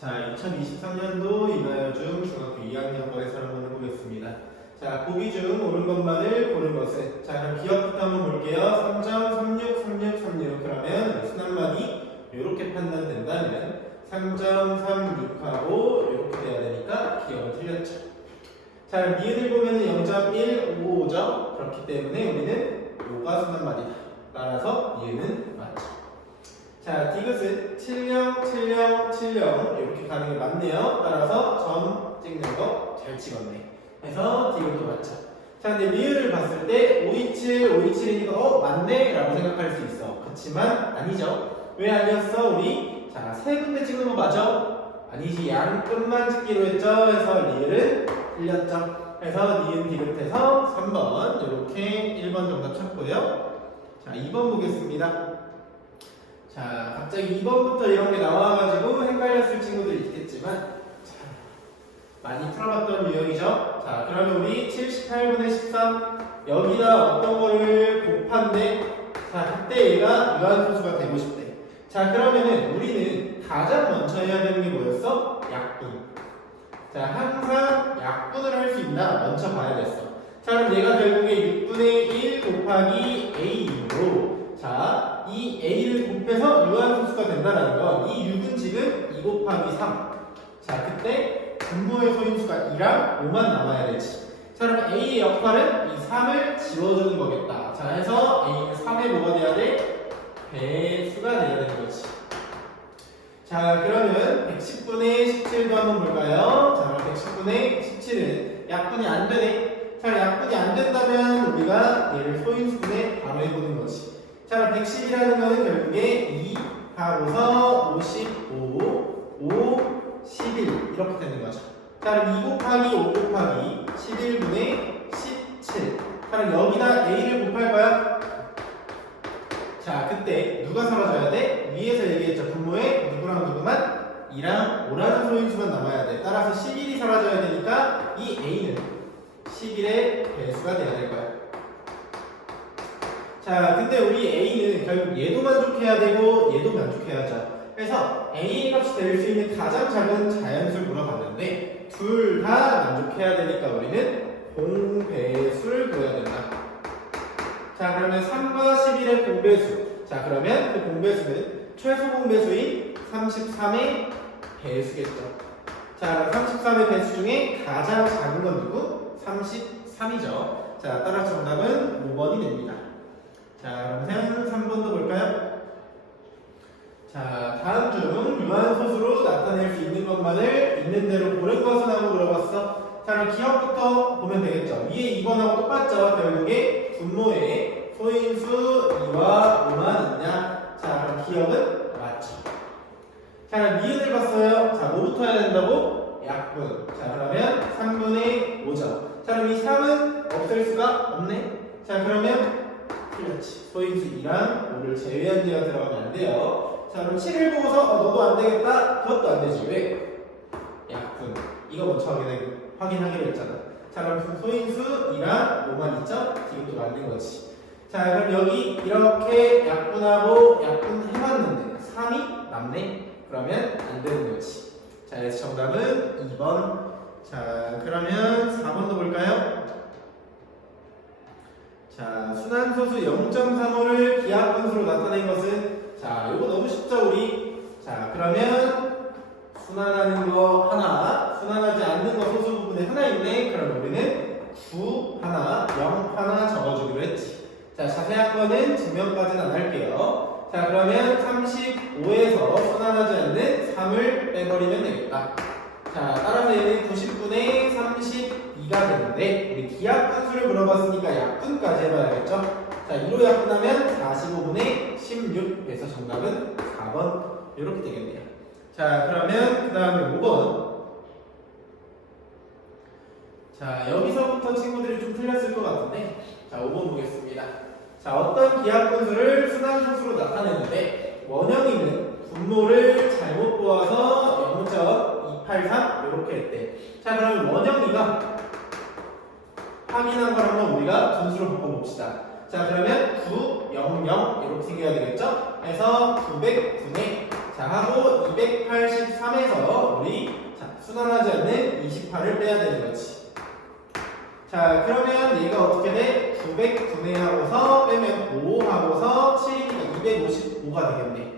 자, 2023년도 이나여중 중학교 2학년권의 사람을 해보겠습니다. 자, 보기 중 옳은 것만을 고른 것은, 자, 그럼 기억부터 한번 볼게요. 3.363636 그러면 순 한마디 이렇게 판단된다면 3.36하고 이렇게 돼야 되니까 기억은 틀렸죠. 자, 그럼 니은을 보면 0.155죠. 그렇기 때문에 우리는 요가 순 한마디다. 따라서 니은은 맞죠. 자, 디귿은 70, 70, 70 이렇게 가는 게 맞네요. 따라서 점 찍는 거 잘 찍었네. 그래서 디귿도 맞죠. 자, 근데 리을을 봤을 때 527, 527이니까 맞네? 라고 생각할 수 있어. 그렇지만 아니죠. 왜 아니었어? 우리 자, 세 군데 찍는 거 맞아? 아니지. 양 끝만 찍기로 했죠. 그래서 리을은 틀렸죠. 그래서 니은 디귿해서 3번 이렇게 1번 정답 찾고요. 자, 2번 보겠습니다. 자, 갑자기 2번부터 이런 게 나와가지고 헷갈렸을 친구들 있겠지만, 자, 많이 풀어봤던 유형이죠. 자, 그러면 우리 78분의 13 여기다 어떤 거를 곱한데, 자, 그때 얘가 유한소수가 되고 싶대. 자, 그러면은 우리는 가장 먼저 해야 되는 게 뭐였어? 약분. 자, 항상 약분을 할 수 있나 먼저 봐야겠어. 자, 그럼 얘가 결국에 6분의 1 곱하기 A로, 자, 이 A를 곱해서 유한소수가 된다는 건 이 6은 지금 2 곱하기 3. 자, 그때 분모의 소인수가 2랑 5만 남아야 되지. 자, 그럼 A의 역할은 이 3을 지워주는 거겠다. 자, 해서 A는 3의 뭐가 돼야 돼? 배수가 돼야 되는 거지. 자, 그러면 110분의 17도 한번 볼까요? 자, 그럼 110분의 17은 약분이 안 되네. 자, 약분이 안 된다면 우리가 얘를 소인수분해 바로 해보는 거지. 자, 110이라는 거는 결국에 2 하고서 55, 5, 11 이렇게 되는 거죠. 자, 그럼 2 곱하기 5 곱하기 11분의 17. 자, 그럼 여기다 A를 곱할 거야. 자, 그때 누가 사라져야 돼? 위에서 얘기했죠. 분모에 누구랑 누구만? 2랑 5라는 소인수만 남아야 돼. 따라서 11이 사라져야 되니까 이 A는 11의 배수가 돼야 될 거야. 자, 근데 우리 A는 결국 얘도 만족해야 되고 얘도 만족해야죠. 그래서 A의 값이 될 수 있는 가장 작은 자연수를 물어봤는데 둘 다 만족해야 되니까 우리는 공배수를 구해야 된다. 자, 그러면 3과 11의 공배수. 자, 그러면 그 공배수는 최소 공배수인 33의 배수겠죠. 자, 33의 배수 중에 가장 작은 건 누구? 33이죠. 자, 따라서 정답은 5번이 됩니다. 자, 그러면 3번도 볼까요? 자, 다음 중 유한소수로 나타낼 수 있는 것만을 있는 대로 고른 것은 하고 물어봤어. 자, 그럼 기억부터 보면 되겠죠. 위에 2번하고 똑같죠. 결국에 분모에 소인수 2와 5만 있냐? 자, 그럼 기억은 맞죠. 자, 그럼 니은을 봤어요. 자, 뭐부터 해야 된다고? 약분. 자, 그러면 3분의 5죠. 자, 그럼 이 3은 없앨 수가 없네. 자, 그러면 틀렸지. 소인수 2랑 5를 제외한 데가 들어가면 안 돼요. 자, 그럼 7을 보고서 너도 안 되겠다? 그것도 안 되지. 왜? 약분. 이거 먼저 확인하기로 했잖아. 자, 그럼 소인수 2랑 5만 있죠? 이것도 만든 거지. 자, 그럼 여기 이렇게 약분하고 약분해봤는데 3이 남네? 그러면 안 되는 거지. 자, 그래서 정답은 2번. 자, 그러면 4번도 볼까요? 자, 순환소수 0.35를 기하분수로 나타낸 것은, 자, 이거 너무 쉽죠, 우리? 자, 그러면 순환하는 거 하나, 순환하지 않는 거 소수 부분에 하나 있네. 그럼 우리는 9 하나, 0 하나 적어주기로 했지. 자, 자세한 거는 증명까지는 안 할게요. 자, 그러면 35에서 순환하지 않는 3을 빼버리면 되겠다. 자, 따라서 얘는 90분의 32가 되는데 우리 기하분수를 물어봤으니까 약분까지 해봐야겠죠. 자, 2로 약분하면 45분의 16. 그래서 정답은 4번 이렇게 되겠네요. 자, 그러면 그 다음에 5번. 자, 여기서부터 친구들이 좀 틀렸을 것 같은데, 자, 5번 보겠습니다. 자, 어떤 기하분수를 순환소수로 나타내는데 원형이는 분모를 잘못 보아서 0.283 이렇게 했대. 자, 그러면 원형이가 확인한 걸 한번 우리가 분수로 바꿔봅시다. 자, 그러면 9, 0, 0 이렇게 생겨야 되겠죠? 그래서 900분의 자 하고 283에서 우리 순환하지 않는 28을 빼야 되는 거지. 자, 그러면 얘가 어떻게 돼? 900 분해하고서 빼면 5 하고서 7이니까 255가 되겠네.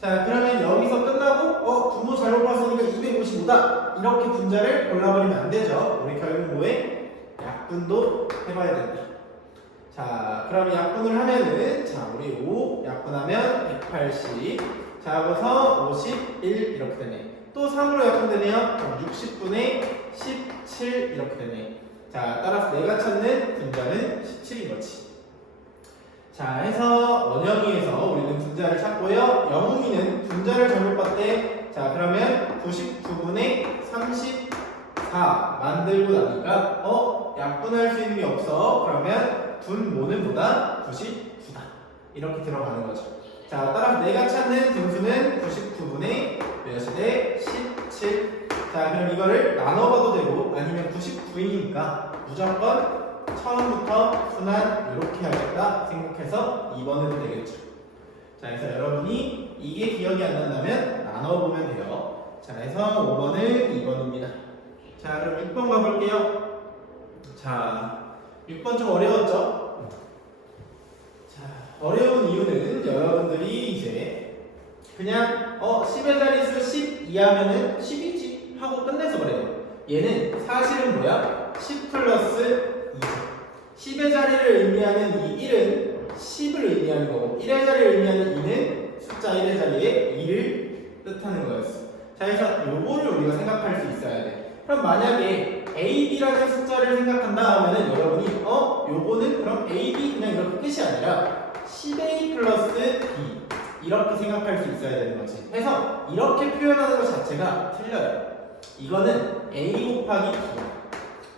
자, 그러면 여기서 끝나고 분모 잘못 봤으니까 255다 이렇게 분자를 골라버리면 안 되죠. 우리 결국 뭐해? 약분도 해봐야 된다. 자, 그럼 약분을 하면은 우리 5 약분하면 180. 자, 하고서 51 이렇게 되네. 또 3으로 약분되네요. 60분의 17 이렇게 되네. 자, 따라서 내가 찾는 분자는 17인 거지. 자, 해서 원영이에서 우리는 분자를 찾고요. 영웅이는 분자를 잘못 봤대. 자, 그러면 99분의 34 만들고 나니까 약분할 수 있는 게 없어. 그러면 분모는 뭐다? 99다. 이렇게 들어가는 거죠. 자, 따라서 내가 찾는 분수는 99분의 몇이 돼? 17. 자, 그럼 이거를 나눠봐도 되고 아니면 99이니까 무조건 처음부터 순환 이렇게 하겠다 생각해서 2번 해도 되겠죠. 자, 그래서 여러분이 이게 기억이 안 난다면 나눠보면 돼요. 자, 그래서 5번은 2번입니다. 자, 그럼 6번 가볼게요. 자, 6번 좀 어려웠죠? 자, 어려운 이유는 여러분들이 이제 그냥 10의 자릿수 10 이하면은 10이지 하고 끝내서 그래요. 얘는 사실은 뭐야? 10 플러스 2. 10의 자리를 의미하는 이 1은 10을 의미하는 거고 1의 자리를 의미하는 2는 숫자 1의 자리에 2를 뜻하는 거였어. 자, 그래서 요거를 우리가 생각할 수 있어야 돼. 그럼 만약에 AB라는 숫자를 생각한다 하면은 여러분이 요거는 그럼 AB 그냥 이렇게 끝이 아니라 10A 플러스 B 이렇게 생각할 수 있어야 되는 거지. 그래서 이렇게 표현하는 것 자체가 틀려요. 이거는 A 곱하기 B야.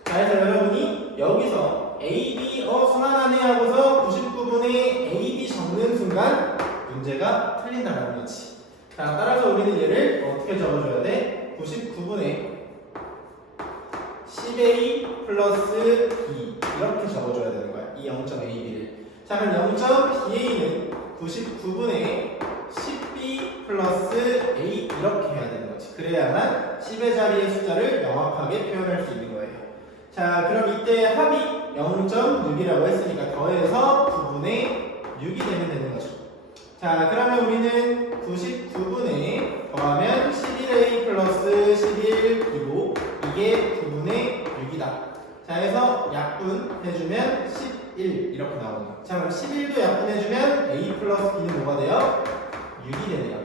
자, 그래서 여러분이 여기서 AB 순환하네 하고서 99분의 AB 적는 순간 문제가 틀린다는 거지. 자, 따라서 우리는 얘를 어떻게 적어줘야 돼? 99분의 10A 플러스 B 이렇게 적어줘야 되는 거야. 이 0.AB를. 자, 그럼 0.BA는 99분의 10B 플러스 A 이렇게 해야 되는 거지. 그래야만 10의 자리의 숫자를 명확하게 표현할 수 있는 거예요. 자, 그럼 이때 합이 0.6이라고 했으니까 더해서 9분의 6이 되는 거죠. 자, 그러면 우리는 99분의 더하면 11A 플러스 11이고 이게 9분의 6이다. 자, 해서 약분해주면 11 이렇게 나온다. 자, 그럼 11도 약분해주면 A 플러스 B는 뭐가 돼요? 6이 되네요.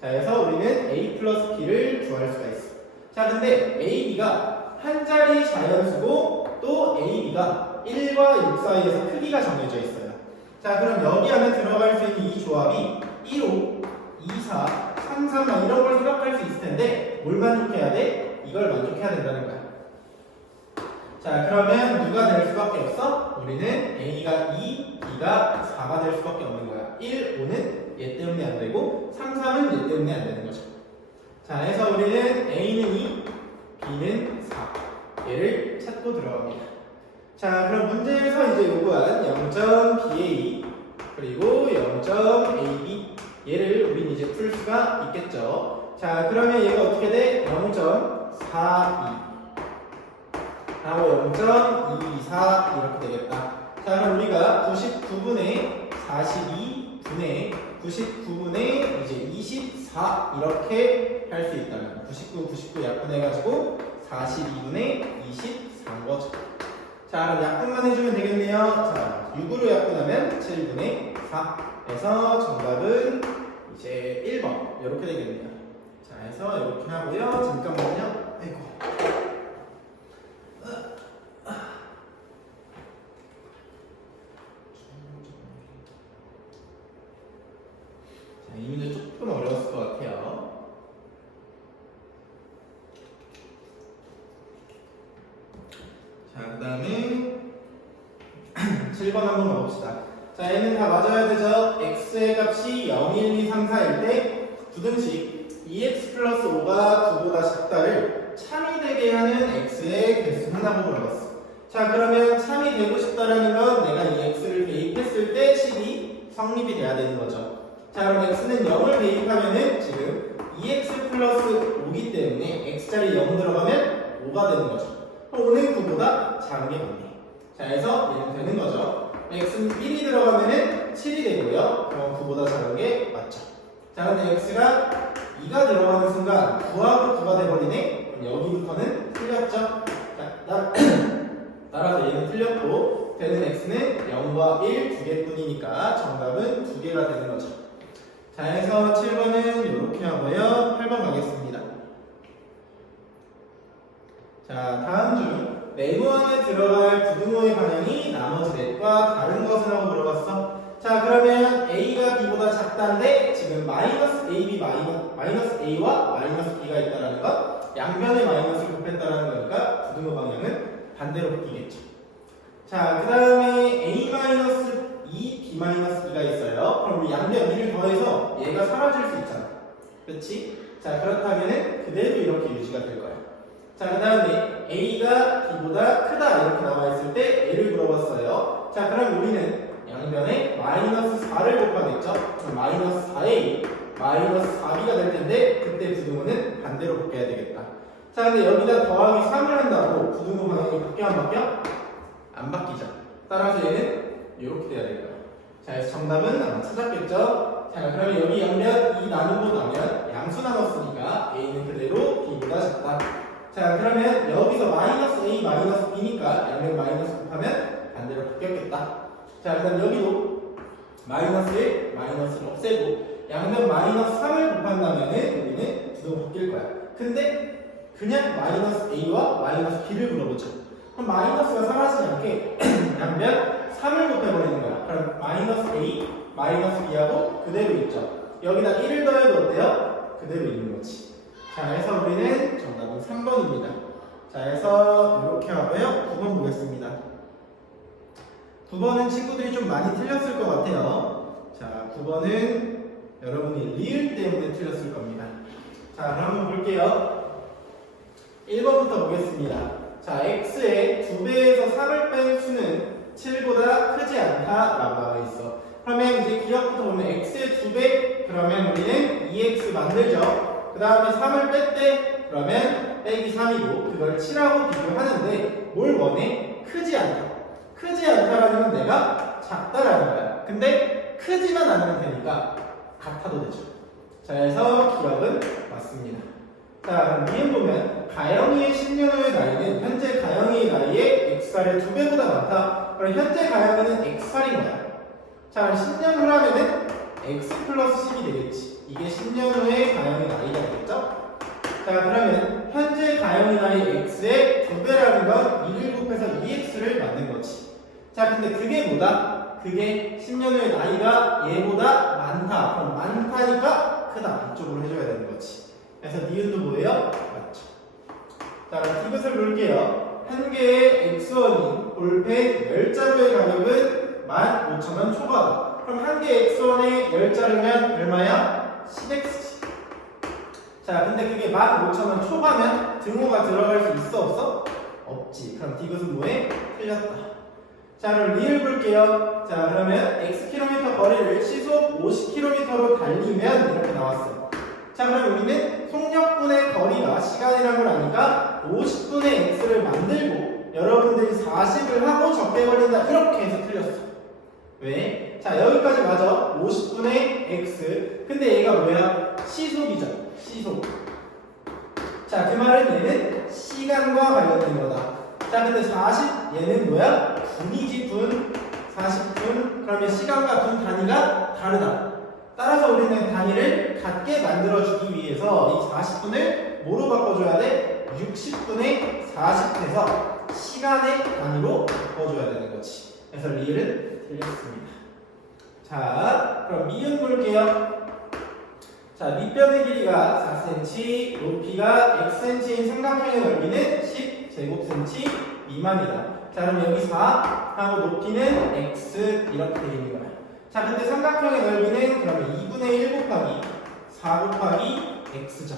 자, 그래서 우리는 A 플러스 B를 구할 수가 있어. 자, 근데 A, B가 한 자리 자연수고 또 A, B가 1과 6 사이에서 크기가 정해져 있어요. 자, 그럼 여기 안에 들어갈 수 있는 이 조합이 1, 5, 2, 4, 3, 3 이런 걸 생각할 수 있을 텐데 뭘 만족해야 돼? 이걸 만족해야 된다는 거야. 자, 그러면 누가 될 수밖에 없어? 우리는 A가 2, B가 4가 될 수밖에 없는 거야. 1, 5는 얘 때문에 안 되고 3, 3은 얘 때문에 안 되는 거죠. 자, 해서 우리는 A는 2, B는 4 얘를 찾고 들어갑니다. 자, 그럼 문제에서 이제 요구한 0.BA 그리고 0.AB 얘를 우린 이제 풀 수가 있겠죠. 자, 그러면 얘가 어떻게 돼? 0.42 하고 0.224 이렇게 되겠다. 자, 그럼 우리가 99분의 42분의 99분의 이제 24 이렇게 할 수 있다면 99 약분해가지고 42분의 24인 거죠. 자, 그럼 약분만 해주면 되겠네요. 자, 6으로 약분하면 7분의 4 해서 정답은 이제 1번 이렇게 되겠네요. 자, 해서 이렇게 하고요. 잠깐만요. 아이고. 자, 이 문제 조금 어려웠을 것 같아요. 자, 그 다음에 7번 한번 가봅시다. 자, 얘는 다 맞아야 되죠? x의 값이 0, 1, 2, 3, 4일 때 부등식 2x 플러스 5가 9보다 작다를 참이 되게 하는 x의 개수 하나로 물어봤어. 자, 그러면 참이 되고 싶다라는 건 내가 이 x를 대입했을 때 식이 성립이 돼야 되는 거죠. 자, 그럼 x는 0을 대입하면은 지금 2x 플러스 5기 때문에 x자리 0 들어가면 5가 되는 거죠. 그럼 5는 9보다 작은 게 맞네. 자, 그래서 얘는 되는 거죠. x는 1이 들어가면은 7이 되고요. 그럼 9보다 작은 게 맞죠. 자, 근데 x가 2가 들어가는 순간 9하고 9가 돼버리네? 그럼 여기부터는 틀렸죠? 자, 따라서 얘는 틀렸고, 되는 x는 0과 1 두 개뿐이니까 정답은 두 개가 되는 거죠. 자, 해서 7번은 이렇게 하고요. 8번 가겠습니다. 자, 다음 중 네모 안에 들어갈 부등호의 방향이 나머지 넷과 다른 것을 하고 물어봤어. 자, 그러면 a가 b보다 작다인데 지금 마이너스 ab 마이너스 a와 마이너스 b가 있다라는 것, 양변의 마이너스를 곱했다라는 거니까 부등호 방향은 반대로 바뀌겠죠. 자, 그 다음에 a 마이너스 2, b 마이너스 2가 있어요. 그럼 우리 양변 2를 더해서 얘가 사라질 수 있잖아. 그렇지? 자, 그렇다면은 그대로 이렇게 유지가 될 거야. 자, 그 다음에 a가 b보다 크다 이렇게 나와 있을 때 a를 물어봤어요. 자, 그럼 우리는 양변에 마이너스 4를 곱하겠죠? 그럼 마이너스 4a 마이너스 4b가 될 텐데 그때 부등호는 반대로 바뀌어야 되겠다. 자, 근데 여기다 더하기 3을 한다고 부등호 방향이 바뀌어 안 바뀌어? 안 바뀌죠. 따라서 얘는 이렇게 돼야 될 거야. 자, 그래서 정답은 아마 찾았겠죠? 자, 그러면 여기 양변 2 나누고 나면 양수 나눴으니까 a는 그대로 b보다 작다. 자, 그러면 여기서 마이너스 a 마이너스 b니까 양변 마이너스 곱하면 반대로 바뀌었겠다. 자, 그 다음 여기도 마이너스 1 마이너스를 없애고 양변 마이너스 3을 곱한다면은 우리는 부등호 바뀔 거야. 근데 그냥 마이너스 a와 마이너스 b를 물어보죠. 그럼 마이너스가 사라지지 않게 양변 3을 곱해버리는 거야. 그럼 마이너스 a 마이너스 b하고 그대로 있죠. 여기다 1을 더해도 어때요? 그대로 있는 거지. 자, 해서 우리는 정답은 3번입니다. 자, 해서 이렇게 하고요. 9번 보겠습니다. 9번은 친구들이 좀 많이 틀렸을 것 같아요. 자, 9번은 여러분이 리을 때문에 틀렸을 겁니다. 자, 그럼 한번 볼게요. 1번부터 보겠습니다. 자, x의 2배에서 3을 뺀 수는 7보다 크지 않다라고 나와 있어. 그러면 이제 기억부터 보면 x의 2배 그러면 우리는 2x 만들죠. 그 다음에 3을 뺐대 그러면 빼기 3이고 그걸 7하고 비교하는데 뭘 원해? 크지 않다. 크지 않다라는 건 내가 작다라는 거야. 근데 크지만 않으면 되니까 같아도 되죠. 자, 그래서 기억은 맞습니다. 자, 그럼 위에 보면 가영이의 10년 후의 나이는 현재 가영이의 나이의 x살의 2배보다 많다. 그럼 현재 가영이는 x살인 거야. 자, 10년 후라면은 x 플러스 10이 되겠지. 이게 10년 후의 가영이 나이가 되겠죠? 자, 그러면 현재 가영이 나이 x의 2배라는 건 2를 곱해서 2x를 만든 거지. 자, 근데 그게 뭐다? 그게 10년 후의 나이가 얘보다 많다. 그럼 많다니까 크다. 이쪽으로 해줘야 되는 거지. 그래서 니은도 뭐예요? 맞죠. 자, 그럼 이것을 볼게요. 한 개의 X1인 볼펜 10자루의 가격은 15,000원 초과다. 그럼 한 개 X1에 10자루면 얼마야? 10X지. 자, 근데 그게 15,000원 초과면 등호가 들어갈 수 있어 없어? 없지. 그럼 이것은 뭐해? 틀렸다. 자, 그럼 리을 볼게요. 자, 그러면 Xkm 거리를 시속 50km로 달리면 이렇게 나왔어. 자, 그럼 우리는 속력분의 거리가 시간이라는 걸 아니까 50분의 x를 만들고 여러분들이 40을 하고 적게 걸린다 이렇게 해서 틀렸어. 왜? 자, 여기까지 맞아. 50분의 x. 근데 얘가 뭐야? 시속이죠. 시속. 자, 그 말은 얘는 시간과 관련된 거다. 자, 근데 40 얘는 뭐야? 분이지 분. 40분. 그러면 시간과 분 단위가 다르다. 따라서 우리는 단위를 같게 만들어주기 위해서 이 40분을 뭐로 바꿔줘야 돼? 60분의 40해서 시간의 단위로 바꿔줘야 되는 거지. 그래서 리을은 틀렸습니다. 자, 그럼 미음 볼게요. 자, 밑변의 길이가 4cm, 높이가 xcm인 삼각형의 넓이는 10제곱cm 미만이다. 자, 그럼 여기 4 하고 높이는 x 이렇게 되어 있는 거야. 자, 근데 삼각형의 넓이는 그러면 2분의 1 곱하기 4 곱하기 x죠.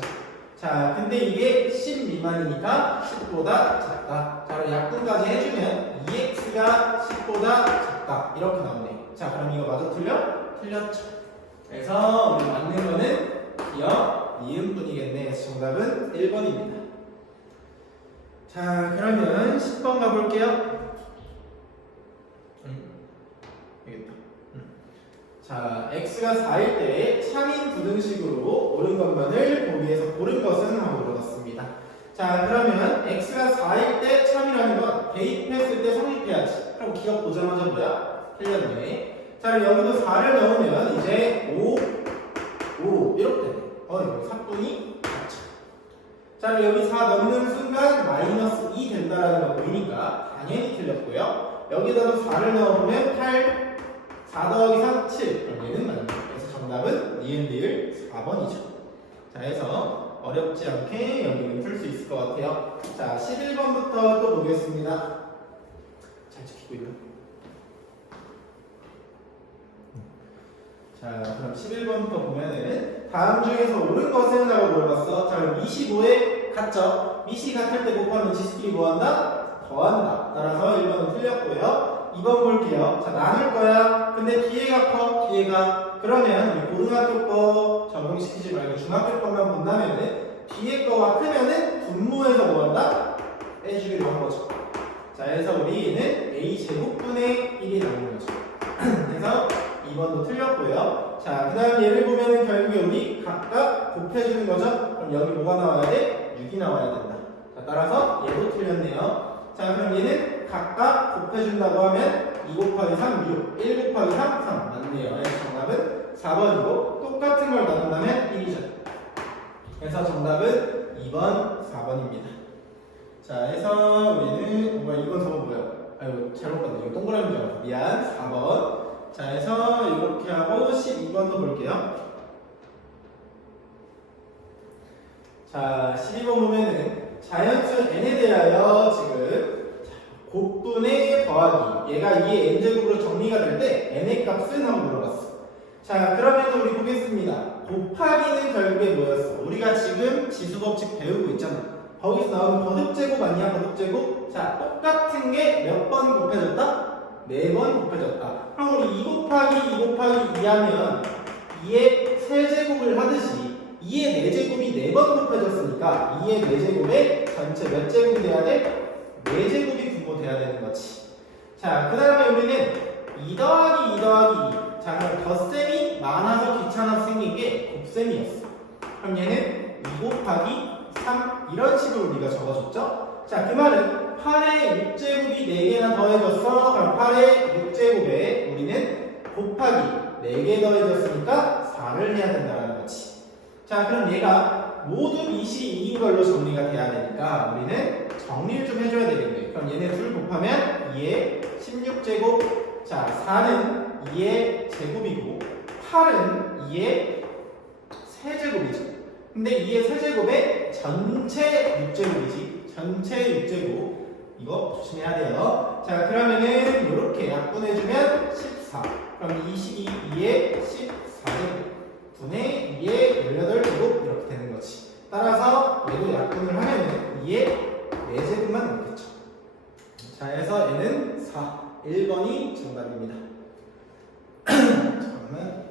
자, 근데 이게 10 미만이니까 10보다 작다. 자, 그럼 약분까지 해주면 2x가 10보다 작다. 이렇게 나오네. 자, 그럼 이거 맞아 틀려? 틀렸죠. 그래서 우리 맞는 거는 기억 니은뿐이겠네. 그래서 정답은 1번입니다. 자, 그러면 10번 가볼게요. 되겠다. 자, x가 4일 때 참인 부등식으로 옳은 것만을 보기 위해서 고른 것은 하고 물어봤습니다. 자, 그러면 x가 4일 때 참이라는 건 대입했을 때 성립해야지. 그럼 기억 보자마자 뭐야? 틀렸네. 자, 여기도 4를 넣으면 이제 5 이렇게 되네. 이거 사분이 4차. 자, 여기 4 넣는 순간 마이너스 2 된다라는 거 보이니까 당연히 틀렸고요. 여기다도 4를 넣어보면 8, 4 더하기 3, 7. 그럼 얘는 맞네. 그래서 정답은 니은 4번이죠. 자, 해서 어렵지 않게 여기는 풀 수 있을 것 같아요. 자, 11번부터 또 보겠습니다. 잘 지키고 있나? 자, 그럼 11번부터 보면은 다음 중에서 옳은 것은? 라고 물어봤어. 자, 그럼 25에 같죠? 미시 같을 때 곱하면 지수끼리 뭐한다? 더한다. 따라서 1번은 틀렸고요. 2번 볼게요. 자, 나눌 거야. 근데 뒤에가 커, 뒤에가. 그러면 우리 고등학교 거 적용시키지 말고 중학교 거만 본다면은 뒤에 거가 크면은 분모해서 뭐한다? 빼주기로 한 거죠. 자, 그래서 우리는 a제곱분의 1이 나오는 거죠. 그래서 2번도 틀렸고요. 자, 그 다음 얘를 보면은 결국에 우리 각각 곱해주는 거죠. 그럼 여기 뭐가 나와야 돼? 6이 나와야 된다. 자, 따라서 얘도 틀렸네요. 자, 그럼 얘는 각각 곱해준다고 하면 2 곱하기 3, 6, 1 곱하기 3, 3 맞네요. 그래서 정답은 4번이고 똑같은 걸 나눈다면 1이죠. 그래서 정답은 2번, 4번입니다. 자, 해서 우리는 이건 저거 뭐야? 아이고 잘못 봤네. 이거 동그라미인 줄 알았어. 미안. 4번. 자, 해서 이렇게 하고 12번도 볼게요. 자, 12번 보면은 자연수 n에 대하여 지금 곱분의 더하기 얘가 이게 n제곱으로 정리가 될 때 n의 값은 하고 물어봤어. 자, 그러면 우리 보겠습니다. 곱하기는 결국에 뭐였어? 우리가 지금 지수법칙 배우고 있잖아. 거기서 나오는 거듭제곱 아니야? 거듭제곱? 자, 똑같은 게 몇 번 곱해졌다? 4번 곱해졌다. 그럼 우리 2 곱하기 2 곱하기 2 하면 2의 세제곱을 하듯이 2의 4제곱이 4번 곱해졌으니까 2의 4제곱에 전체 몇 제곱이 돼야 돼? 4제곱이 분모돼야 되는 거지. 자, 그 다음에 우리는 2 더하기 2 더하기 2. 자, 그럼 덧셈이 많아서 귀찮아서 생긴 게 곱셈이었어. 그럼 얘는 2 곱하기 3 이런 식으로 우리가 적어줬죠? 자, 그 말은 8의 6제곱이 4개나 더해졌어. 그럼 8의 6제곱에 우리는 곱하기 4개 더해졌으니까 4를 해야 된다는 거지. 자, 그럼 얘가 모두 미시 2인 걸로 정리가 돼야 되니까 우리는 정리를 좀 해줘야 되겠네. 그럼 얘네 둘 곱하면 2의 16제곱. 자, 4는 2의 제곱이고 8은 2의 세제곱이죠. 근데 2의 세제곱에 전체 6제곱이지. 전체 6제곱. 이거 조심해야 돼요. 자, 그러면은 이렇게 약분해주면 14. 그럼 22의 14제곱 분의 2의 18제곱 이렇게 되는 거지. 따라서 얘도 약분을 하면은 2의 4제곱만 남겠죠. 자, 해서 얘는 4. 1번이 정답입니다. 잠깐만.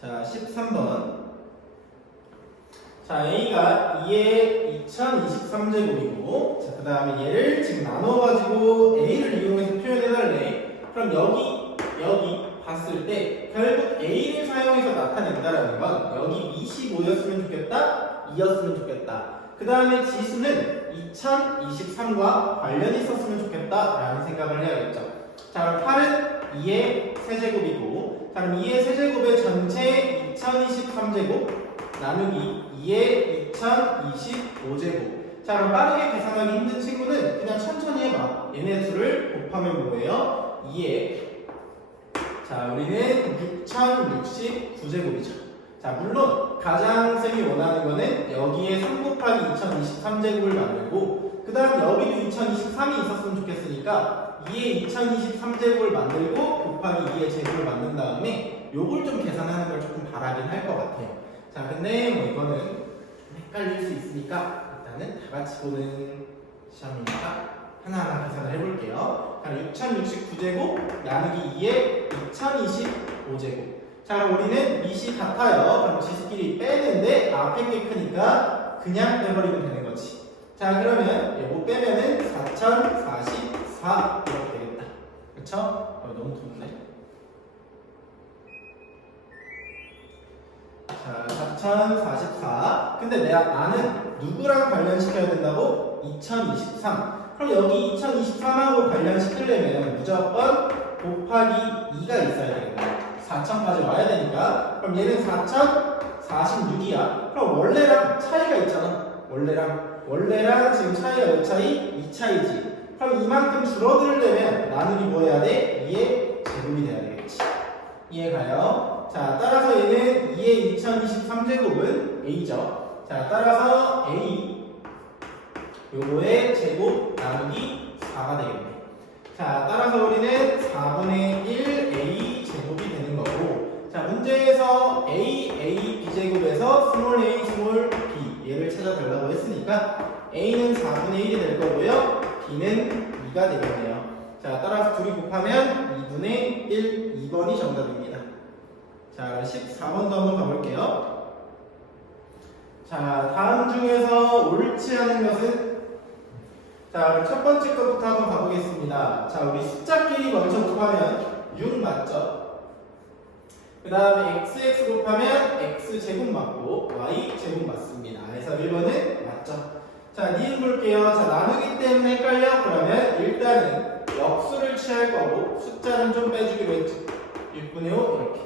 자, 13번. 자, A가 2의 2023제곱이고, 자, 그 다음에 얘를 지금 나눠가지고 A를 이용해서 표현해달래. 그럼 여기 봤을 때 결국 A를 사용해서 나타낸다라는 건 여기 25였으면 좋겠다, 2였으면 좋겠다. 그 다음에 지수는 2023과 관련이 있었으면 좋겠다라는 생각을 해야겠죠. 자, 그럼 8은 2의 세제곱이고, 자, 그럼 2의 세제곱의 전체 2023제곱 나누기 2의 2025제곱. 자, 그럼 빠르게 계산하기 힘든 친구는 그냥 천천히 해봐. 얘네 둘을 곱하면 뭐예요? 2의 자, 우리는 6069제곱이죠. 자, 물론 가장 쌤이 원하는 거는 여기에 3 곱하기 2023제곱을 만들고 그 다음 여기도 2023이 있었으면 좋겠으니까 2의 2023제곱을 만들고 곱하기 2의 제곱을 만든 다음에 요걸 좀 계산하는 걸 조금 바라긴 할 것 같아요. 자, 근데 뭐 이거는 좀 헷갈릴 수 있으니까 일단은 다 같이 보는 시험이니까 하나하나 계산을 해볼게요. 6069제곱 나누기 2에 2025제곱. 자, 그럼 우리는 밑이 같아요. 그럼 지수끼리 빼는데 앞에 게 크니까 그냥 빼버리면 되는 거지. 자, 그러면 요거 빼면은 4044 이렇게 되겠다. 그쵸? 너무 좁네. 자, 4044. 근데 나는 누구랑 관련시켜야 된다고? 2023. 그럼 여기 2023하고 관련시키려면 무조건 곱하기 2가 있어야 되겠네. 4000까지 와야 되니까. 그럼 얘는 4046이야. 그럼 원래랑 차이가 있잖아. 원래랑 지금 차이가 몇 차이? 2차이지. 그럼 이만큼 줄어들려면 나누기 뭐 해야 돼? 2의 제곱이 돼야 되겠지. 이해가요? 자, 따라서 얘는 2의 2023제곱은 A죠. 자, 따라서 A 요거의 제곱 나누기 4가 되겠네. 자, 따라서 우리는 4분의 1 A 제곱이 되는 거고, 자, 문제에서 A B제곱에서 스몰 a 스몰 b 얘를 찾아달라고 했으니까 A는 4분의 1이 될 거고요, B는 2가 되겠네요. 자, 따라서 둘이 곱하면 2분의 1, 2번이 정답입니다. 자, 14번도 한번 가볼게요. 자, 다음 중에서 옳지 않은 것은, 자, 첫 번째 것부터 한번 가보겠습니다. 자, 우리 숫자끼리 먼저 곱하면 6 맞죠? 그 다음에 xx 곱하면 x제곱 맞고 y제곱 맞습니다. 그래서 1번은 맞죠? 자, 니은 볼게요. 자, 나누기 때문에 헷갈려? 그러면 일단은 역수를 취할 거고 숫자는 좀 빼주기로 했죠. 6분의 5 이렇게.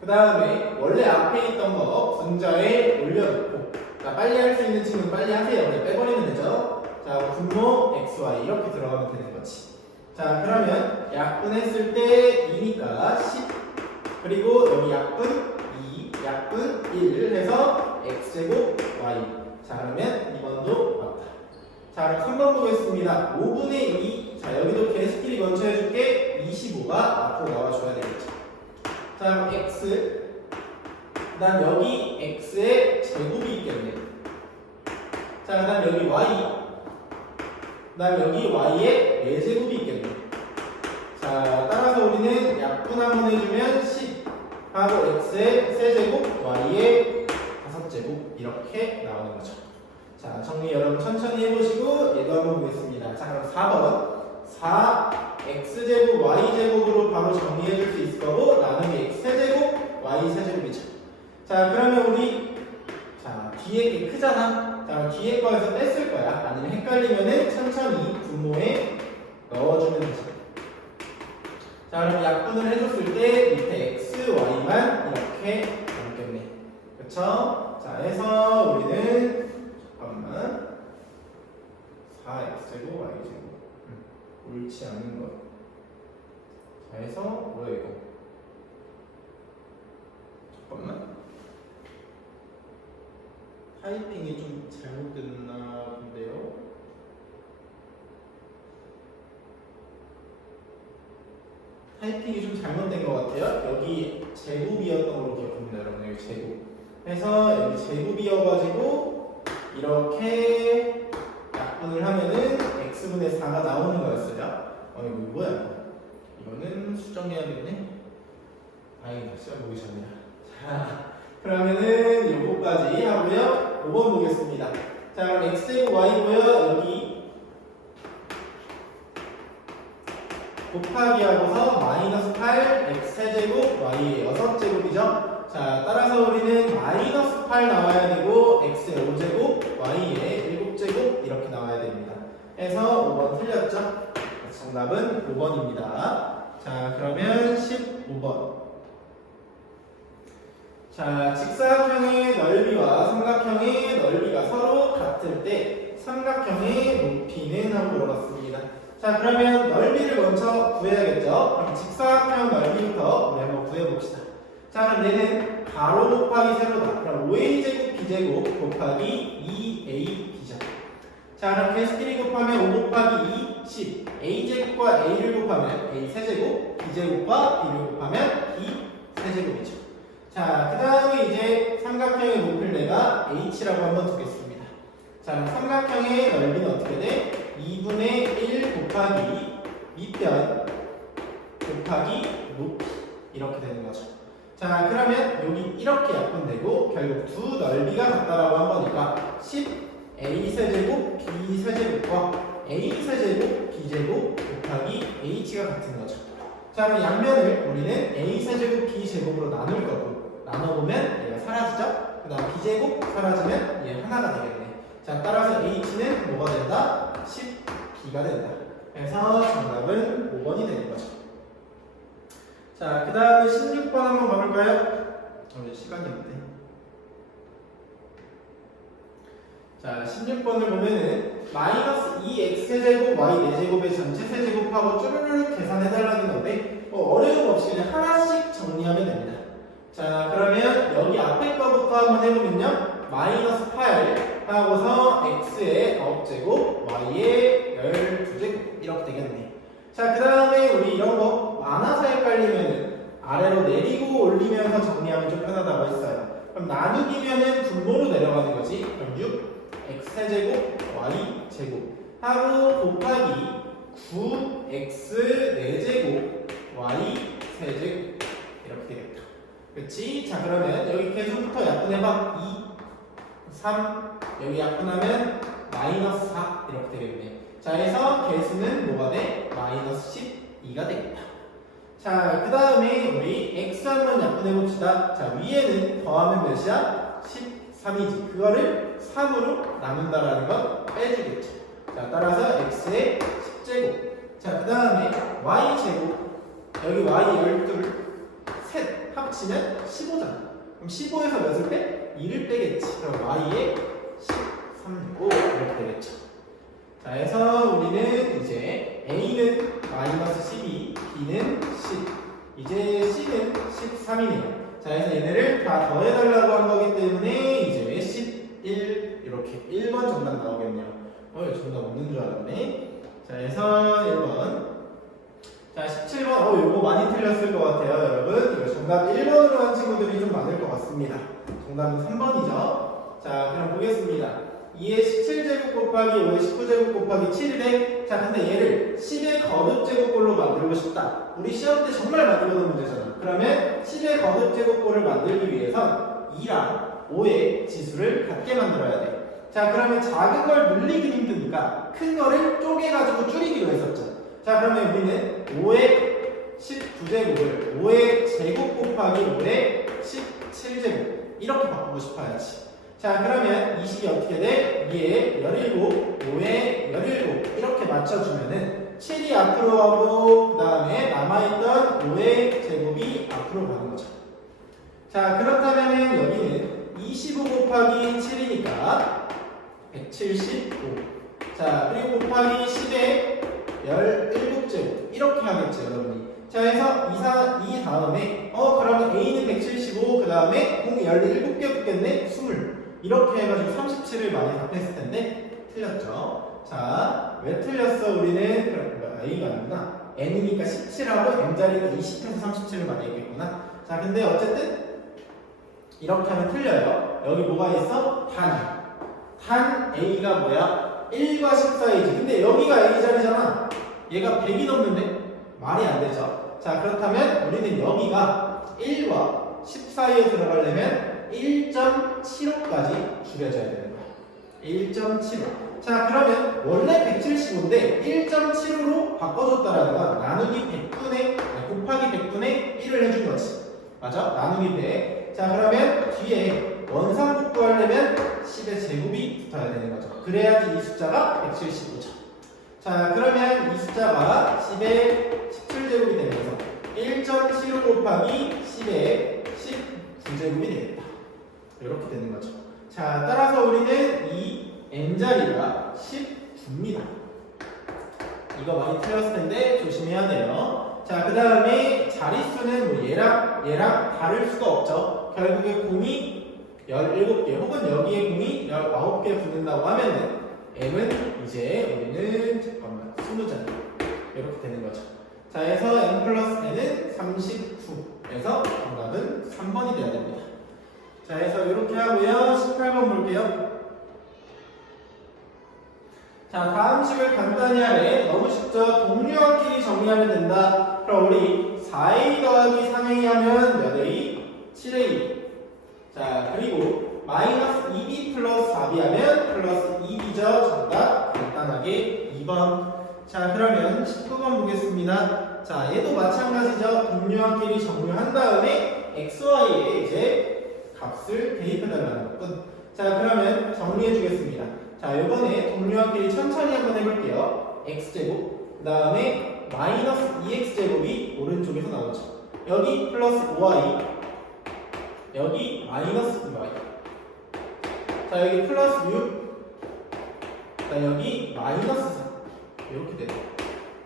그 다음에 원래 앞에 있던 거 분자에 올려놓고, 자, 빨리 할 수 있는 친구는 빨리 하세요. 그냥 빼버리면 되죠. 자, 분모 xy 이렇게 들어가면 되는 거지. 자, 그러면 약분했을 때 2니까 10, 그리고 여기 약분 2, 약분 1 해서 x제곱 y. 자, 그러면 2번도 맞다. 자, 그럼 3번 보겠습니다. 5분의 2. 자, 여기도 개수끼리 먼저 해줄게. 25가 앞으로 나와줘야 되겠죠. 자, 그럼 x, 그 다음 여기 x의 제곱이 있겠네. 자, 그 다음 여기 y, 그 다음 여기 y의 4제곱이 있겠네. 자, 따라서 우리는 약분 한번 해주면 10 하고 x의 세제곱, y의 5제곱 이렇게 나오는 거죠. 자, 정리 여러분 천천히 해보시고 얘도 한번 보겠습니다. 자, 그럼 4번 4 x제곱 y제곱으로 바로 정리해줄 수 있을 거고, 나누기 x 세제곱 y 세제곱이죠. 자, 그러면 우리, 자, 뒤에 게 크잖아. 자, 뒤에 거에서 뺐을 거야. 아니면 헷갈리면은 천천히 분모에 넣어주면 되죠. 자, 그럼 약분을 해줬을 때 밑에 x, y만 이렇게 남겠네. 그쵸? 자, 해서 우리는, 잠깐만, 4x제곱 y제곱 옳지 않은 것. 자, 해서 뭐야 이거? 잠깐만, 타이핑이 좀 잘못됐나 본데요. 타이핑이 좀 잘못된 것 같아요. 여기 제곱이었던 걸로 기억합니다, 여러분. 여기 제곱. 해서 여기 제곱이어가지고 이렇게 약분을 하면은 x분의 4가 나오는 거였어요. 이거 뭐야? 이거는 수정해야겠네. 다행이다, 시간 보기 전이라. 자, 그러면은 요거까지 하고요. 5번 보겠습니다. 자, 그럼 x제곱 y고요. 여기 곱하기 하고서 마이너스 8 x세제곱 y의 6제곱이죠. 자, 따라서 우리는 마이너스 8 나와야 되고 x의 5제곱 y의 7제곱 이렇게 나와야 됩니다. 해서 5번 틀렸죠? 정답은 5번입니다. 자, 그러면 15번. 자, 직사각형의 넓이와 삼각형의 넓이가 서로 같을 때 삼각형의 높이는 하고 물어봤습니다. 자, 그러면 넓이를 먼저 구해야겠죠? 그럼 직사각형 넓이부터 우리 한번 구해봅시다. 자, 그럼 얘는 가로 곱하기 세로다. 그럼 5a제곱 b제곱 곱하기 2ab죠. 자, 그럼 개수끼리 곱하면 5 곱하기 2, 10. a제곱과 a를 곱하면 a 세제곱, b제곱과 b를 곱하면 b 세제곱이죠. 자, 그 다음에 이제 삼각형의 높이를 내가 h라고 한번 두겠습니다. 자, 그럼 삼각형의 넓이는 어떻게 돼? 2분의 1 곱하기 밑변 곱하기 높이 이렇게 되는 거죠. 자, 그러면 여기 이렇게 약분되고 결국 두 넓이가 같다라고 한 거니까 10a 세제곱 b 세제곱과 a 세제곱 b 제곱 곱하기 h가 같은 거죠. 자, 그럼 양면을 우리는 a 세제곱 b 제곱으로 나눌 거고 나눠보면 얘가 사라지죠. 그 다음 b 제곱 사라지면 얘 하나가 되겠네. 자, 따라서 h는 뭐가 된다? 10b가 된다. 그래서 정답은 5번이 되는 거죠. 자, 그 다음에 16번 한번 가볼까요? 시간이 없네. 자, 16번을 보면은 마이너스 2x 세제곱 y 4제곱의 전체 세제곱하고 쭈르륵 계산해달라는 건데 어려움 없이 그냥 하나씩 정리하면 됩니다. 자, 그러면 여기 앞에 거부터 한번 해보면요. 마이너스 8 하고서 x의 9제곱 y의 12제곱 이렇게 되겠네. 자, 그 다음에 우리 이런 거 많아서 헷갈리면은 아래로 내리고 올리면서 정리하면 좀 편하다고 했어요. 그럼 나누기면은 분모로 내려가는 거지. 그럼 6 x제곱 y제곱 하고 곱하기 9x 4제곱 y 세제곱 이렇게 되겠다. 그렇지? 자, 그러면 여기 계수부터 약분해봐. 2 3 여기 약분하면 마이너스 4 이렇게 되겠네. 자, 해서 계수는 뭐가 돼? 마이너스 12가 되겠다. 자, 그 다음에 우리 x 한번 약분해봅시다. 자, 위에는 더하면 몇이야? 13이지. 그거를 3으로 나눈다라는 건 빼주겠죠. 자, 따라서 x의 10제곱. 자, 그 다음에 y제곱. 여기 y 12, 셋 합치면 15잖아. 그럼 15에서 몇을 빼? 2를 빼겠지. 그럼 y의 13제곱 이렇게 되겠죠. 자, 해서 우리는 이제 a는 마이너스 12, b는 10, 이제 c는 13이네요. 자, 해서 얘네를 다 더해달라고 한 거기 때문에 이제 11 이렇게 1번 정답 나오겠네요. 정답 없는 줄 알았네. 자, 해서 1번. 자, 17번. 요거 많이 틀렸을 것 같아요, 여러분. 이거 정답 1번으로 한 친구들이 좀 많을 것 같습니다. 정답은 3번이죠. 자, 그럼 보겠습니다. 2의 17제곱 곱하기 5의 19제곱 곱하기 7에 자, 근데 얘를 10의 거듭제곱꼴로 만들고 싶다. 우리 시험 때 정말 많이 보는 문제잖아. 그러면 10의 거듭제곱꼴을 만들기 위해선 2랑 5의 지수를 같게 만들어야 돼. 자, 그러면 작은 걸 늘리기 힘드니까 큰 거를 쪼개가지고 줄이기로 했었죠. 자, 그러면 우리는 5의 19제곱을 5의 제곱 곱하기 5의 17제곱 이렇게 바꾸고 싶어야지. 자, 그러면 이 식이 어떻게 돼? 2에 17, 5에 17 이렇게 맞춰주면은 7이 앞으로 가고 그 다음에 남아있던 5의 제곱이 앞으로 가는 거죠. 자, 그렇다면은 여기는 25 곱하기 7이니까 175. 자, 그리고 곱하기 10에 17제곱 이렇게 하겠죠, 여러분이. 자, 해서 이 다음에 그러면 A는 175, 그 다음에 공 17개 붙겠네? 20 이렇게 해가지고 37을 많이 답했을 텐데 틀렸죠. 자, 왜 틀렸어? 우리는 A가 아니구나. N이니까 17하고 N자리가 20해서 37을 많이 했겠구나. 자, 근데 어쨌든 이렇게 하면 틀려요. 여기 뭐가 있어? 단 A가 뭐야? 1과 10 사이지. 근데 여기가 A 자리잖아. 얘가 100이 넘는데? 말이 안 되죠. 자, 그렇다면 우리는 여기가 1과 10 사이에 들어가려면 1.75까지 줄여줘야 되는 거야. 1.75. 자, 그러면 원래 175인데 1.75로 바꿔줬다라는 건 나누기 100분의 곱하기 100분의 1을 해준 거지. 맞아? 나누기 100. 자, 그러면 뒤에 원상복 구하려면 10의 제곱이 붙어야 되는 거죠. 그래야지 이 숫자가 175죠. 자, 그러면 이 숫자가 10의 17제곱이 되면서 1.75 곱하기 10의 19제곱이 되겠다. 이렇게 되는 거죠. 자, 따라서 우리는 이 n자리가 19입니다. 이거 많이 틀렸을 텐데 조심해야 돼요. 자, 그 다음에 자릿수는 뭐 얘랑 다를 수가 없죠. 결국에 공이 17개 혹은 여기에 공이 19개 붙는다고 하면은 m은 이제 우리는 20자리 이렇게 되는 거죠. 자, 해서 n 플러스 n은 39에서 정답은 3번이 돼야 됩니다. 자, 해서 이렇게 하고요. 18번 볼게요. 자, 다음 식을 간단히 하래. 너무 쉽죠? 동류항끼리 정리하면 된다. 그럼 우리 4a 더하기 3a 하면 몇 a? 7a. 자, 그리고 마이너스 2b 플러스 4b 하면 플러스 2b죠. 정답 간단하게 2번. 자, 그러면 19번 보겠습니다. 자, 얘도 마찬가지죠. 동류항끼리 정리한 다음에 xy에 이제 값을 대입해달라는 거군. 자, 그러면 정리해 주겠습니다. 자, 요번에 동류항끼리 천천히 한번 해볼게요. x제곱, 그 다음에 마이너스 2x제곱이 오른쪽에서 나오죠. 여기 플러스 5y, 여기 마이너스 2y. 자, 여기 플러스 6, 자, 여기 마이너스 4. 이렇게 되죠.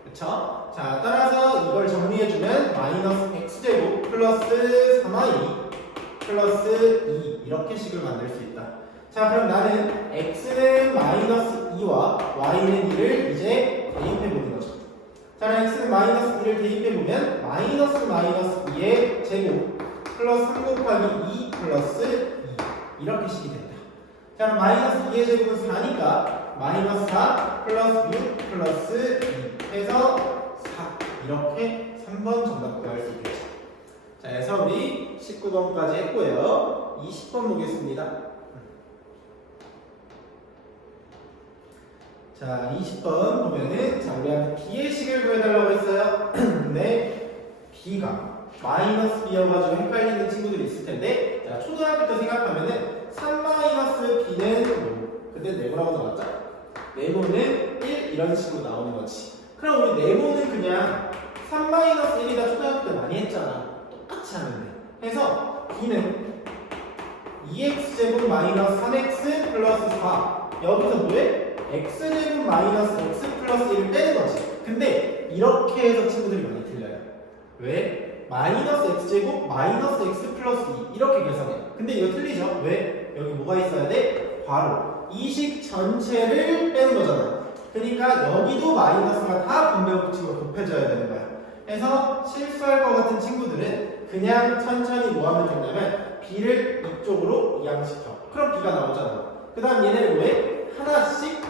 그쵸? 자, 따라서 이걸 정리해주면 마이너스 x제곱 플러스 3y 플러스 2 이렇게 식을 만들 수 있다. 자, 그럼 나는 x는 마이너스 2와 y는 2를 이제 대입해보는 거죠. 자, x는 마이너스 2를 대입해보면 마이너스 2의 제곱 플러스 3 곱하기 2 플러스 2 이렇게 식이 된다. 자, 그럼 마이너스 2의 제곱은 4니까 마이너스 4 플러스 6 플러스 2 해서 4 이렇게 3번 정답 구할 수 있겠죠. 자, 그래서 우리 19번까지 했고요. 20번 보겠습니다. 자, 20번 보면은 자, 우리한테 b의 식을 구해달라고 했어요. 근데 b가 마이너스 b여가지고 헷갈리는 친구들이 있을 텐데, 자, 초등학교 때 생각하면은 3 마이너스 b는 뭐, 그때 네모라고 나왔죠? 네모는 1 이런 식으로 나오는 거지. 그럼 우리 네모는 그냥 3 마이너스 1이다 초등학교 때 많이 했잖아. 똑같이 하면 돼. 해서 b는 2x제곱 마이너스 3x 플러스 4. 여기서 뭐해? x제곱 마이너스 x 플러스 1을 빼는 거지. 근데 이렇게 해서 친구들이 많이 틀려요. 왜? 마이너스 x제곱 마이너스 x 플러스 2 이렇게 계산해. 근데 이거 틀리죠? 왜? 여기 뭐가 있어야 돼? 괄호. 이 식 전체를 빼는 거잖아. 그러니까 여기도 마이너스가 다 분배 법칙으로 곱해져야 되는 거야. 그래서 실수할 것 같은 친구들은 그냥 천천히 뭐 하면 되냐면 b를 이쪽으로 이항시켜. 그럼 b가 나오잖아. 그 다음 얘네를 왜? 하나씩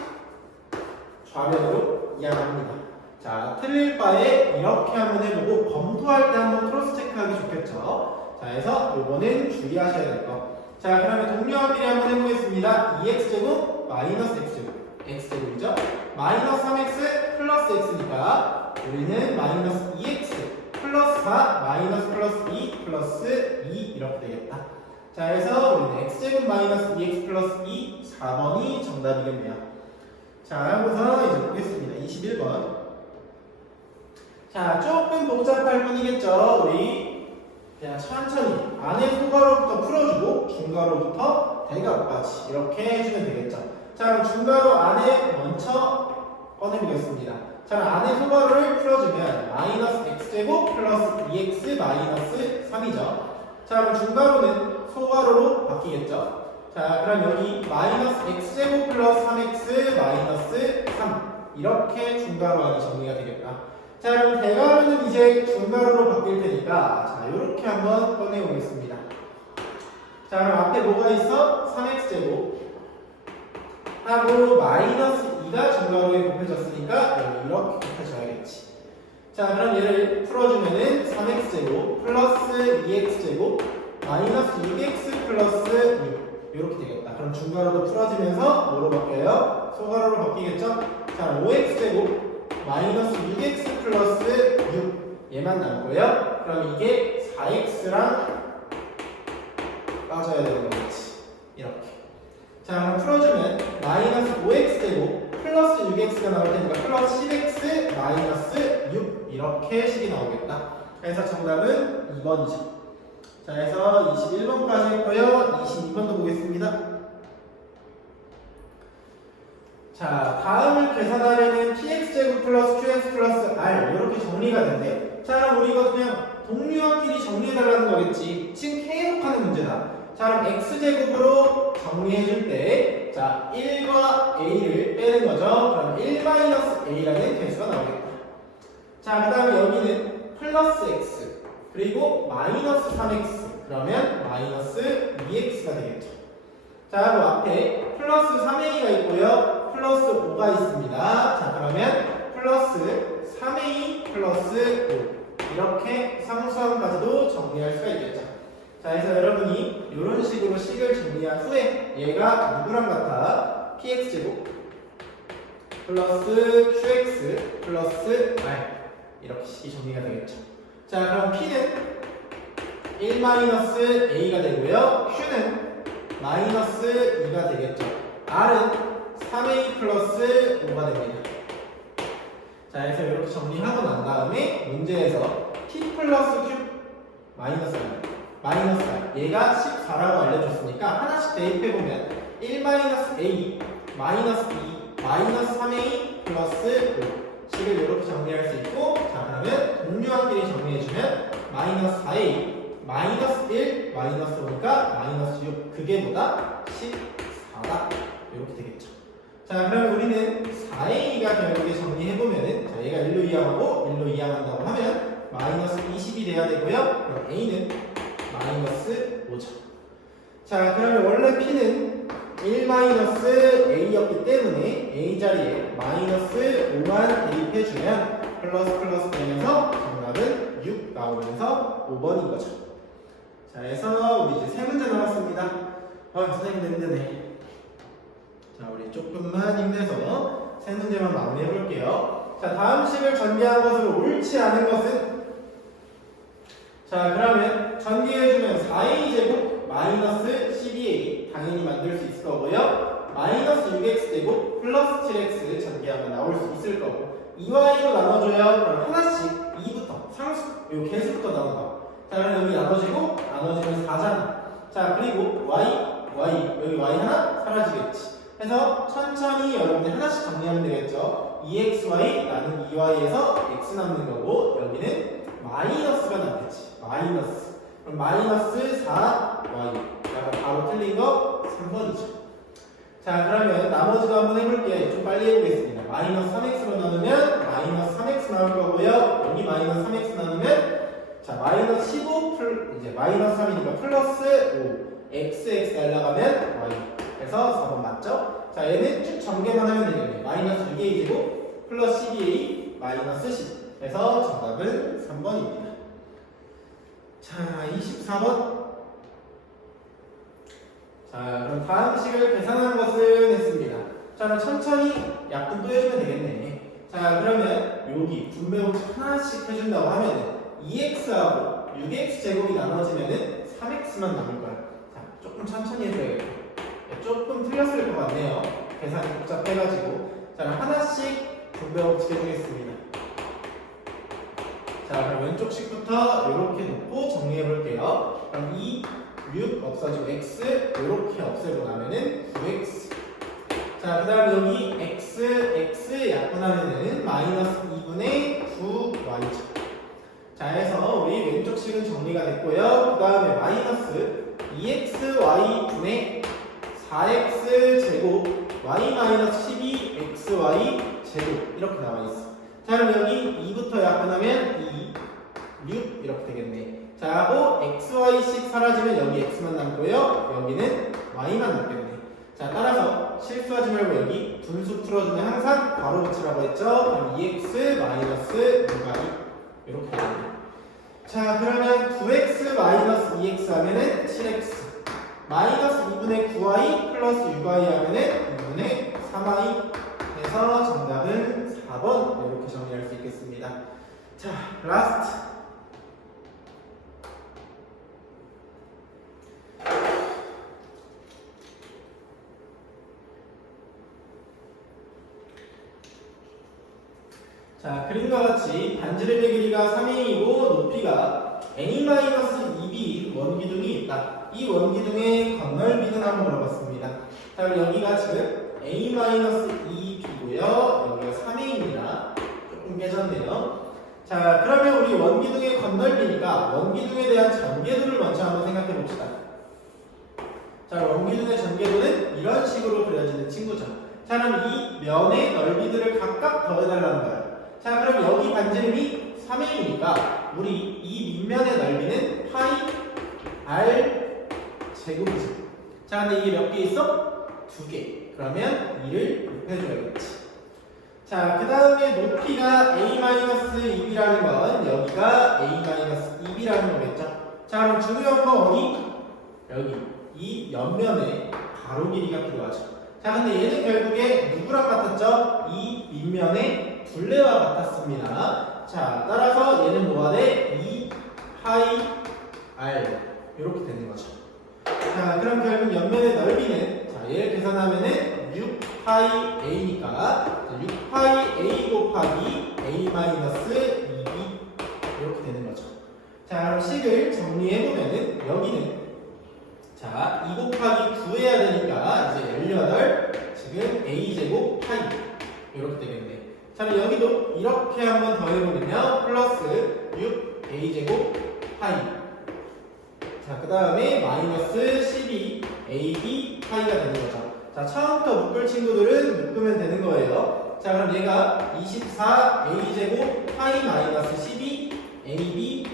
좌변으로 이항합니다. 자, 틀릴 바에 이렇게 한번 해보고 검토할 때 한번 크로스 체크하기 좋겠죠. 자, 그래서 요거는 주의하셔야 될 거. 자, 그러면 동류항끼리 한번 해보겠습니다. 2x제곱 마이너스 x제곱 x제곱이죠. 마이너스 3x 플러스 x니까 우리는 마이너스 2x 플러스 4 마이너스 플러스 2 플러스 2 이렇게 되겠다. 자, 그래서 우리는 x제곱 마이너스 2x 플러스 2 4번이 정답이겠네요. 자, 그래서 이제 보겠습니다. 21번. 자, 조금 복잡할 뿐이겠죠. 우리 그냥 천천히 안에 소가로부터 풀어주고 중가로부터 대각까지 이렇게 해주면 되겠죠. 자, 그럼 중가로 안에 먼저 꺼내보겠습니다. 자, 그럼 안에 소가로를 풀어주면 마이너스 x제곱 플러스 2x 마이너스 3이죠. 자, 그럼 중가로는 소가로로 바뀌겠죠. 자, 그럼 여기 마이너스 x제곱 플러스 3x 마이너스 3 이렇게 중가로 안이 정리가 되겠다. 자, 그럼 대가로는 이제 중가로로 바뀔 테니까 자, 요렇게 한번 꺼내보겠습니다. 자, 그럼 앞에 뭐가 있어? 3x제곱 하고 마이너스 2가 중가로에 곱해졌으니까 여기 이렇게 곱해져야겠지. 자, 그럼 얘를 풀어주면은 3x제곱 플러스 2x제곱 마이너스 6x 플러스 6 이렇게 되겠다. 그럼 중가로도 풀어지면서 뭐로 바뀌어요? 소가로로 바뀌겠죠? 자, 5x제곱 마이너스 6x 플러스 6 얘만 남고요. 그럼 이게 4x랑 빠져야 되는 거겠지. 이렇게. 자, 그럼 풀어주면 마이너스 5x제곱 플러스 6x가 나올 테니까 플러스 10x 마이너스 6 이렇게 식이 나오겠다. 그래서 정답은 2번이죠. 자, 그래서 21번까지 했고요. 22번도 보겠습니다. 자, 다음을 계산하려면 px제곱 플러스 qx 플러스 r 이렇게 정리가 된대. 자, 그럼 우리 이거 그냥 동류항끼리 정리해달라는 거겠지. 지금 계속하는 문제다. 자, 그럼 x제곱으로 정리해줄 때 자, 1과 a를 빼는 거죠. 그럼 1-a라는 개수가 나오겠다. 자, 그 다음에 여기는 플러스 x 그리고 마이너스 3x 그러면 마이너스 2x가 되겠죠. 자, 그 앞에 플러스 3a가 있고요. 플러스 5가 있습니다. 자, 그러면 플러스 3a 플러스 5 이렇게 상수함까지도 정리할 수가 있겠죠. 자, 그래서 여러분이 이런 식으로 식을 정리한 후에 얘가 누구랑 같아? px제곱 플러스 qx 플러스 r 이렇게 식이 정리가 되겠죠. 자, 그럼 p는 1-a가 되고요. q는 마이너스 2가 되겠죠. r은 3a 플러스 5가 됩니다. 자, 그래서 이렇게 정리하고 난 다음에 문제에서 p 플러스 q 마이너스 r 얘가 14라고 알려줬으니까 하나씩 대입해보면 1-a 마이너스 2 마이너스 3a 플러스 5 식을 이렇게 정리할 수 있고, 자, 그러면 동류한끼리 정리해주면 마이너스 4a 마이너스 1 마이너스 5니까 마이너스 6 그게 뭐다? 14다 이렇게 되겠죠. 자, 그러면 우리는 4a가 결국에 정리해보면은, 자, 얘가 1로 이항하고 1로 이항한다고 하면 마이너스 20이 돼야 되고요. 그럼 a는 마이너스 5죠. 자, 그러면 원래 p는 1-a였기 때문에 a 자리에 마이너스 5만 대입해주면 플러스 되면서 정답은 6 나오면서 5번인 거죠. 자, 그래서 우리 이제 세 문제 나왔습니다. 선생님 힘드네. 자, 우리 조금만 힘내서 세 문제만 마무리해 볼게요. 자, 다음 식을 전개한 것으로 옳지 않은 것은, 자, 그러면 전개해주면 4a 제곱 마이너스 12a 당연히 만들 수 있을 거고요. 마이너스 6x 제곱 플러스 7x 전개하면 나올 수 있을 거고, 2와 2로 나눠줘요. 그럼 하나씩 2부터 상수, 요 개수부터 나눠봐. 자, 그럼 여기 나눠지면 4잖아. 자, 그리고 여기 y 하나 사라지겠지. 그래서 천천히 여러분들 하나씩 정리하면 되겠죠. 2xy 나는 2y에서 x 남는 거고, 여기는 마이너스가 남겠지. 마이너스. 그럼 마이너스 4y. 약간 바로 틀린 거 3번이죠. 자, 그러면 나머지도 한번 해볼게요. 좀 빨리 해보겠습니다. 마이너스 3x로 나누면 마이너스 3x 나올 거고요. 여기 마이너스 3x 나누면, 자, 마이너스 15 이제 마이너스 3이니까 플러스 5 xx 날라가면 y. 그래서 4번 맞죠? 자, 얘는 쭉 전개만 하면 되겠네요. 마이너스 6a 제곱 플러스 12a 마이너스 10. 그래서 정답은 3번입니다. 자, 24번. 자, 그럼 다음 식을 계산한 것은 했습니다. 자, 그럼 천천히 약분 또 해주면 되겠네. 자, 그러면 여기 분배법칙 하나씩 해준다고 하면은 2x하고 6x 제곱이 나눠지면은 3x만 남을 거야. 자, 조금 천천히 해줘야겠다. 조금 틀렸을 것 같네요. 계산이 복잡해가지고. 자, 그럼 하나씩 분배법칙 해주겠습니다. 자, 그럼 왼쪽 식부터 이렇게 놓고 정리해 볼게요. 그럼 6 없어지고 x 이렇게 없애고 나면은 9x. 자, 그 다음 여기 x 약분하면은 마이너스 2분의 9y죠. 자, 해서 우리 왼쪽 식은 정리가 됐고요. 그 다음에 마이너스 2xy 분의 4x 제곱 y 마이너스 12xy 제곱 이렇게 나와 있어. 자, 그럼 여기 2부터 약분하면 6 이렇게 되겠네. 자, 하고 xy씩 사라지면 여기 x만 남고요. 여기는 y만 남겠네. 자, 따라서 실수하지 말고 여기 분수 풀어주면 항상 괄호 붙이라고 했죠. 그럼 2x 마이너스 6y 이렇게 되겠네. 자, 그러면 9x 마이너스 2x 하면은 7x 마이너스 2분의 9y 플러스 6y 하면은 2분의 3y 해서 정답은 4번 이렇게 정리할 수 있겠습니다. 자, 라스트. 자, 그림과 같이 반지름의 길이가 3a이고 높이가 a-2b인 원기둥이 있다. 이 원기둥의 건널비는 한번 물어봤습니다. 자, 그럼 여기가 지금 a-2b고요. 여기가 3a입니다. 조금 깨졌네요. 자, 그러면 우리 원기둥의 건널비니까 원기둥에 대한 전개도를 먼저 한번 생각해 봅시다. 자, 원기둥의 전개도는 이런 식으로 그려지는 친구죠. 자, 그럼 이 면의 넓이들을 각각 더해달라는 거예요. 자, 그럼 여기 반지름이 3a니까 우리 이 밑면의 넓이는 파이 r 제곱이죠. 자, 근데 이게 몇 개 있어? 2개. 그러면 2를 곱해줘야겠지. 자, 그 다음에 높이가 a-2b라는 건 여기가 a-2b라는 거겠죠. 자, 그럼 중요한 건 어디? 여기 이 옆면에 가로 길이가 필요하죠. 자, 근데 얘는 결국에 누구랑 같았죠? 이 밑면의 둘레와 같았습니다. 자, 따라서 얘는 뭐가 돼? 2 파이 r 이렇게 되는 거죠. 자, 그럼 결국 옆면의 넓이는 자, 얘를 계산하면은 6 파이 a니까 6 파이 a 곱하기 a 마이너스 2b 이렇게 되는 거죠. 자, 그럼 식을 정리해보면은 여기는 자, 2 곱하기 9 해야 되니까 이제 18 지금 a제곱 파이 이렇게 되겠네. 자, 그럼 여기도 이렇게 한번 더 해보면요 플러스 6 a제곱 파이. 자, 그 다음에 마이너스 12 ab 파이가 되는 거죠. 자, 처음부터 묶을 친구들은 묶으면 되는 거예요. 자, 그럼 얘가 24 a제곱 파이 마이너스 12 ab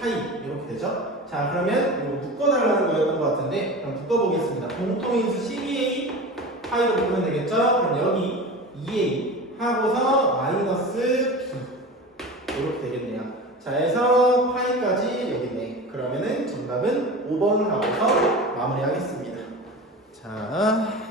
파이 이렇게 되죠. 자, 그러면 이거 묶어달라는 거였던 것 같은데 그럼 묶어보겠습니다. 공통인수 12a 파이로 묶으면 되겠죠. 그럼 여기 2a 하고서 마이너스 b 이렇게 되겠네요. 자, 해서 파이까지 여기 있네. 그러면은 정답은 5번 하고서 마무리하겠습니다. 자.